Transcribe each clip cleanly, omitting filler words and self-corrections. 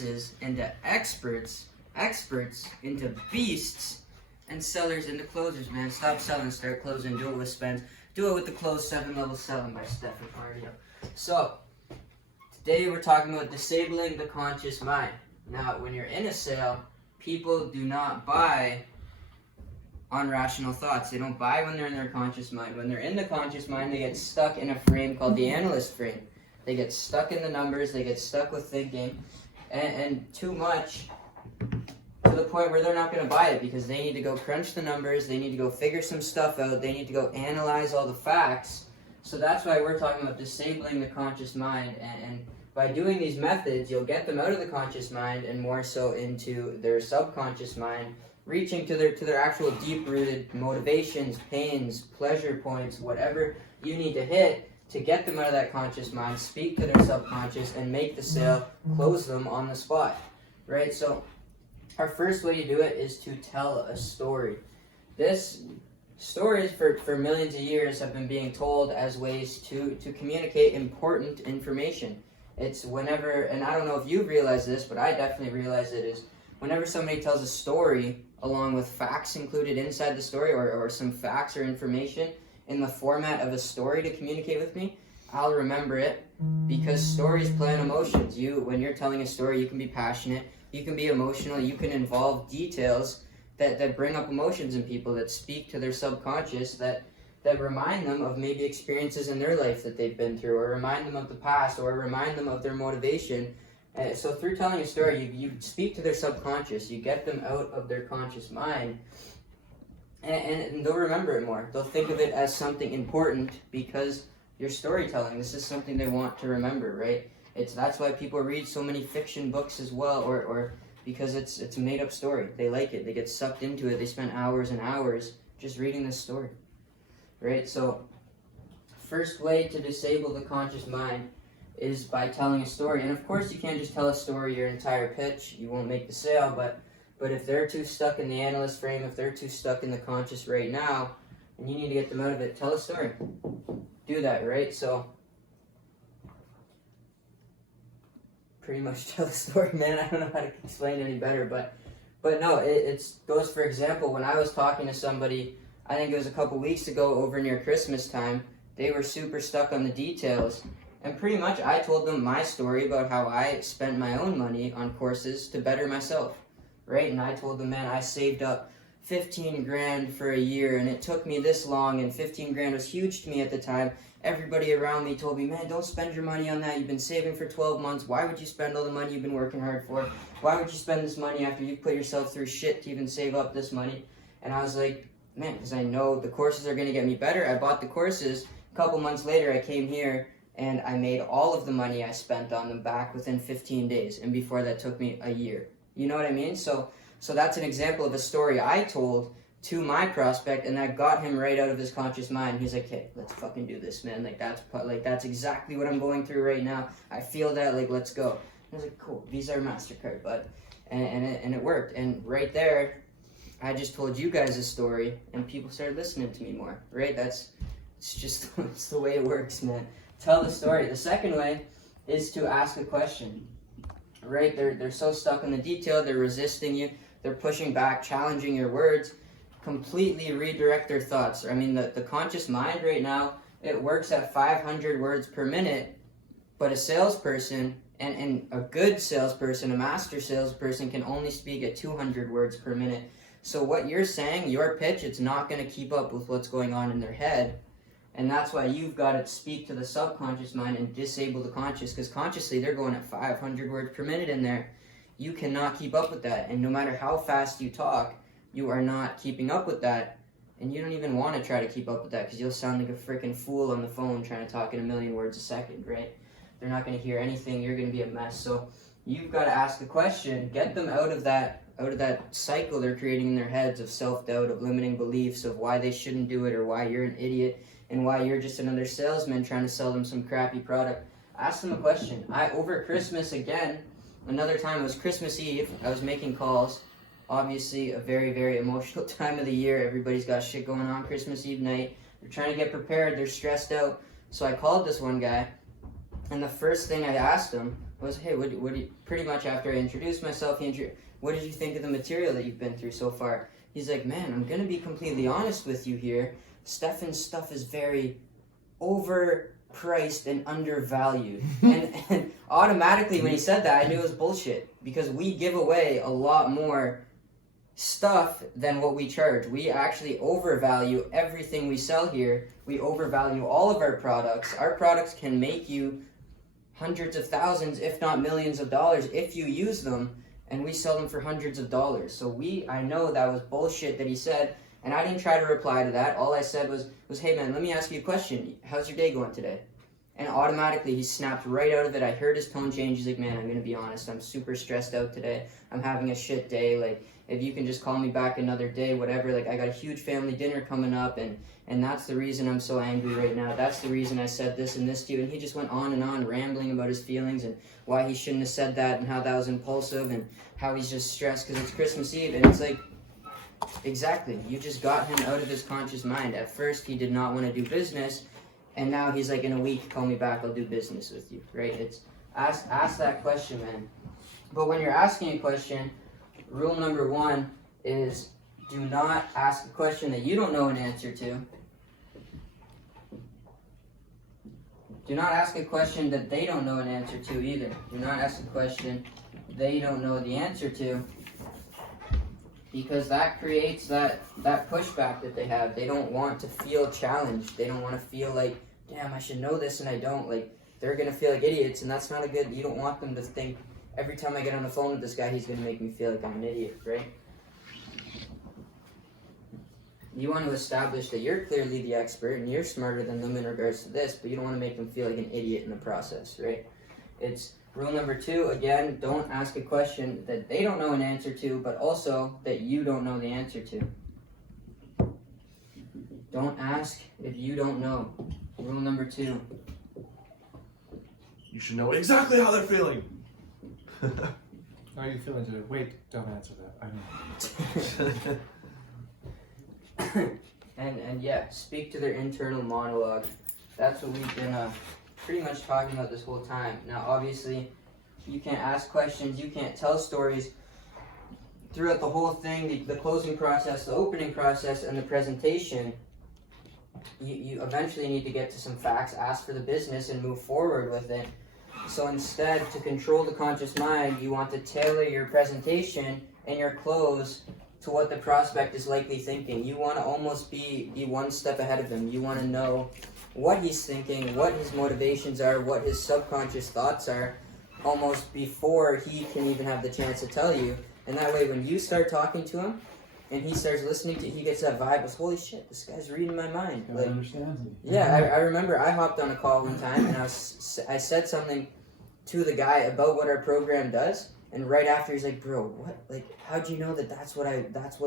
into experts into beasts, and sellers into closers, man. Stop selling, start closing. Do it with Spence. Do it with the Close 7 Level Selling by Steph Cardio. So, today we're talking about disabling the conscious mind. Now, when you're in a sale, people do not buy on rational thoughts. They don't buy when they're in their conscious mind. When they're in the conscious mind, they get stuck in a frame called the analyst frame. They get stuck in the numbers, they get stuck with thinking, and too much to the point where they're not going to buy it because they need to go crunch the numbers, they need to go figure some stuff out, they need to go analyze all the facts. So that's why we're talking about disabling the conscious mind, and by doing these methods, you'll get them out of the conscious mind and more so into their subconscious mind, reaching to their actual deep-rooted motivations, pains, pleasure points, whatever you need to hit to get them out of that conscious mind, speak to their subconscious, and make the sale, close them on the spot, right? So our first way to do it is to tell a story. This stories for millions of years have been being told as ways to communicate important information. It's whenever, and I don't know if you've realized this, but I definitely realize it, is whenever somebody tells a story along with facts included inside the story or some facts or information in the format of a story to communicate with me, I'll remember it because stories play on emotions. When you're telling a story, you can be passionate, you can be emotional, you can involve details that bring up emotions in people, that speak to their subconscious, that remind them of maybe experiences in their life that they've been through, or remind them of the past, or remind them of their motivation. So through telling a story, you speak to their subconscious, you get them out of their conscious mind, and they'll remember it more. They'll think of it as something important because you're storytelling. This is something they want to remember, right? That's why people read so many fiction books as well, or because it's a made-up story. They like it. They get sucked into it. They spend hours and hours just reading this story, right? So first way to disable the conscious mind is by telling a story. And of course, you can't just tell a story your entire pitch. You won't make the sale, but if they're too stuck in the analyst frame, if they're too stuck in the conscious right now, and you need to get them out of it, tell a story. Do that, right? So pretty much tell the story, man. I don't know how to explain it any better, but no, it goes, for example, when I was talking to somebody, I think it was a couple weeks ago over near Christmas time, they were super stuck on the details, and pretty much I told them my story about how I spent my own money on courses to better myself, right? And I told them, man, I saved up 15 grand for a year, and it took me this long, and 15 grand was huge to me at the time. Everybody around me told me, man, don't spend your money on that. You've been saving for 12 months. Why would you spend all the money you've been working hard for? Why would you spend this money after you put yourself through shit to even save up this money? And I was like, man, because I know the courses are going to get me better. I bought the courses. A couple months later, I came here, and I made all of the money I spent on them back within 15 days. And before that took me a year. You know what I mean? So that's an example of a story I told to my prospect, and that got him right out of his conscious mind. He's like, hey, let's fucking do this, man. That's exactly what I'm going through right now. I feel that, let's go. And I was like, cool, Visa or MasterCard, bud. And it worked. And right there, I just told you guys a story, and people started listening to me more, right? It's the way it works, man. Tell the story. The second way is to ask a question, right? They're so stuck in the detail, they're resisting you, they're pushing back, challenging your words. Completely redirect their thoughts. I mean, the conscious mind right now, it works at 500 words per minute, but a salesperson, and a good salesperson, a master salesperson, can only speak at 200 words per minute. So what you're saying, your pitch, it's not going to keep up with what's going on in their head. And that's why you've got to speak to the subconscious mind and disable the conscious, because consciously they're going at 500 words per minute in there. You cannot keep up with that. And no matter how fast you talk, you are not keeping up with that. And you don't even want to try to keep up with that because you'll sound like a freaking fool on the phone trying to talk in a million words a second, right? They're not going to hear anything. You're going to be a mess. So you've got to ask the question, get them out of that cycle they're creating in their heads of self-doubt, of limiting beliefs, of why they shouldn't do it, or why you're an idiot, and why you're just another salesman trying to sell them some crappy product. Ask them a question. Over Christmas again, another time, it was Christmas Eve, I was making calls. Obviously, a very, very emotional time of the year. Everybody's got shit going on Christmas Eve night. They're trying to get prepared. They're stressed out. So I called this one guy, and the first thing I asked him was, hey, what do you, pretty much after I introduced myself, what did you think of the material that you've been through so far? He's like, man, I'm going to be completely honest with you here. Stefan's stuff is very overpriced and undervalued. and automatically when he said that, I knew it was bullshit, because we give away a lot more stuff than what we charge. We actually overvalue everything we sell here. We overvalue all of our products. Our products can make you hundreds of thousands, if not millions of dollars if you use them, and we sell them for hundreds of dollars. So I know that was bullshit that he said, and I didn't try to reply to that. All I said was, hey man, let me ask you a question. How's your day going today? And automatically he snapped right out of it. I heard his tone change. He's like, man, I'm gonna be honest, I'm super stressed out today. I'm having a shit day. Like, if you can just call me back another day, whatever. Like, I got a huge family dinner coming up, and that's the reason I'm so angry right now. That's the reason I said this and this to you. And he just went on and on, rambling about his feelings and why he shouldn't have said that and how that was impulsive and how he's just stressed because it's Christmas Eve. And it's like, exactly, you just got him out of his conscious mind. At first, he did not want to do business, and now he's like, in a week, call me back, I'll do business with you, right? It's ask that question, man. But when you're asking a question, rule number 1 is do not ask a question that you don't know an answer to. Do not ask a question that they don't know an answer to either. Do not ask a question they don't know the answer to, because that creates that pushback that they have. They don't want to feel challenged. They don't want to feel like, damn, I should know this and I don't. Like, they're going to feel like idiots, and that's not a good, you don't want them to think, every time I get on the phone with this guy, he's going to make me feel like I'm an idiot, right? You want to establish that you're clearly the expert and you're smarter than them in regards to this, but you don't want to make them feel like an idiot in the process, right? It's rule number 2, again, don't ask a question that they don't know an answer to, but also that you don't know the answer to. Don't ask if you don't know. Rule number 2. You should know exactly how they're feeling. How are you feeling today? Wait, don't answer that. I know. and yeah, speak to their internal monologue. That's what we've been pretty much talking about this whole time. Now, obviously, you can't ask questions, you can't tell stories throughout the whole thing, the closing process, the opening process, and the presentation. You eventually need to get to some facts, ask for the business, and move forward with it. So instead, to control the conscious mind, you want to tailor your presentation and your close to what the prospect is likely thinking. You want to almost be one step ahead of him. You want to know what he's thinking, what his motivations are, what his subconscious thoughts are, almost before he can even have the chance to tell you. And that way, when you start talking to him, and he starts listening to, he gets that vibe of, holy shit, this guy's reading my mind. God understands me. Yeah, I remember I hopped on a call one time, and I said something to the guy about what our program does, and right after he's like, bro, what, like, how'd you know that that's what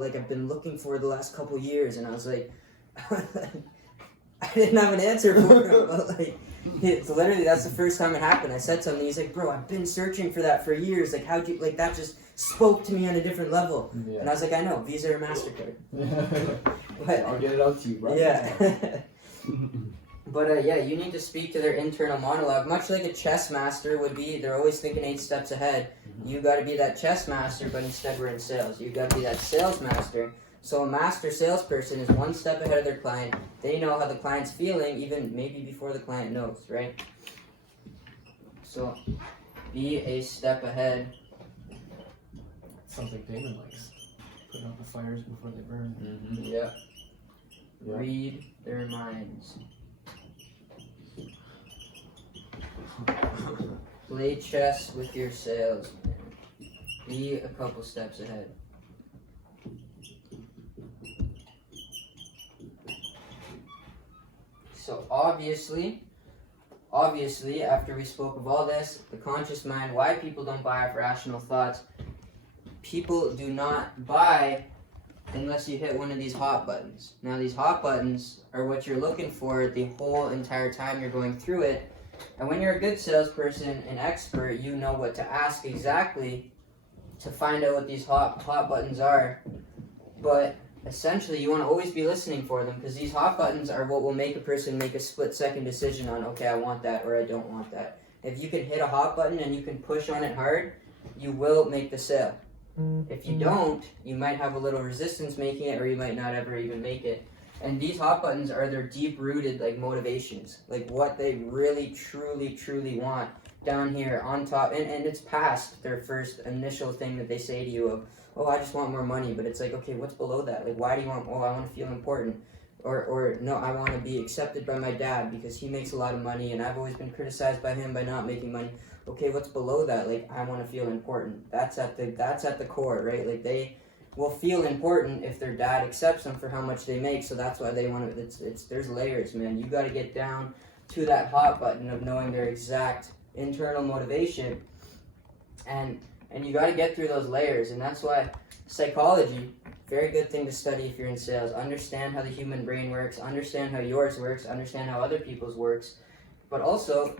like I've been looking for the last couple years? And I was like, I didn't have an answer for him, but like, it's literally, that's the first time it happened. I said something, he's like, bro, I've been searching for that for years, like, how'd you, like, that just spoke to me on a different level. Yeah. And I was like, I know, Visa or MasterCard. But I'll get it out to you, right? yeah. But yeah, you need to speak to their internal monologue, much like a chess master would be. They're always thinking 8 steps ahead. You got to be that chess master, but instead we're in sales. You got to be that sales master. So a master salesperson is 1 step ahead of their client. They know how the client's feeling, even maybe before the client knows, right? So be a step ahead. Sounds like Damon likes putting out the fires before they burn. Mm-hmm. Yeah. Yeah. Read their minds. Play chess with your sales, man. Be a couple steps ahead. So obviously, after we spoke of all this, the conscious mind, why people don't buy off rational thoughts, people do not buy unless you hit one of these hot buttons. Now these hot buttons are what you're looking for the whole entire time you're going through it. And when you're a good salesperson, an expert, you know what to ask exactly to find out what these hot buttons are. But essentially, you want to always be listening for them, because these hot buttons are what will make a person make a split-second decision on, okay, I want that or I don't want that. If you can hit a hot button and you can push on it hard, you will make the sale. If you don't, you might have a little resistance making it, or you might not ever even make it. And these hot buttons are their deep-rooted like motivations, like what they really, truly want down here on top. And it's past their first initial thing that they say to you of, oh, I just want more money. But it's like, okay, what's below that? Like, why do you want? Oh, I want to feel important. Or no, I want to be accepted by my dad because he makes a lot of money, and I've always been criticized by him by not making money. Okay, what's below that? Like, I want to feel important. That's at the core, right? Like, they will feel important if their dad accepts them for how much they make. So that's why they want to. There's layers, man. You got to get down to that hot button of knowing their exact internal motivation, and you got to get through those layers. And that's why psychology, very good thing to study if you're in sales. Understand how the human brain works, understand how yours works, understand how other people's works. But also,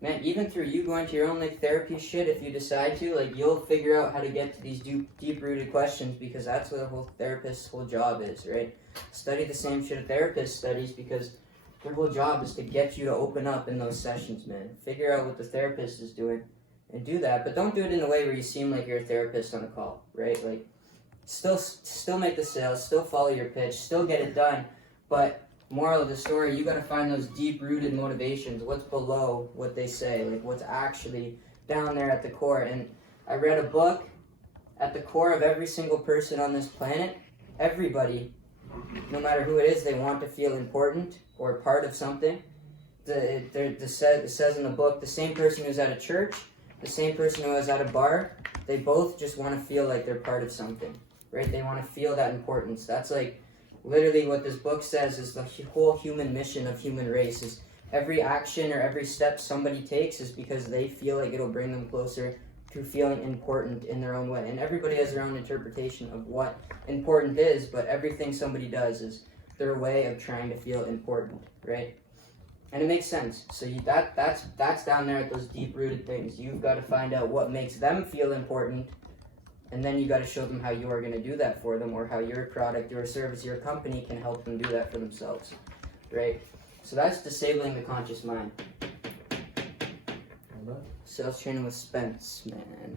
man, even through you going to your own like therapy shit, if you decide to, like, you'll figure out how to get to these deep-rooted questions, because that's what a whole therapist's whole job is, right? Study the same shit a therapist studies, because their whole job is to get you to open up in those sessions, man. Figure out what the therapist is doing and do that, but don't do it in a way where you seem like you're a therapist on a call, right? Like, still make the sales, still follow your pitch, still get it done, but moral of the story, you got to find those deep-rooted motivations, what's below what they say, like what's actually down there at the core. And I read a book, at the core of every single person on this planet, everybody, no matter who it is, they want to feel important or part of something. It says in the book, the same person who's at a church, the same person who is at a bar, they both just want to feel like they're part of something, right? They want to feel that importance. That's like literally what this book says is the whole human mission of human race is every action or every step somebody takes is because they feel like it'll bring them closer to feeling important in their own way. And everybody has their own interpretation of what important is, but everything somebody does is their way of trying to feel important, right? And it makes sense. So that's down there at those deep-rooted things. You've got to find out what makes them feel important, and then you got to show them how you are going to do that for them, or how your product, your service, your company can help them do that for themselves, right? So that's disabling the conscious mind. Sales training with Spence, man.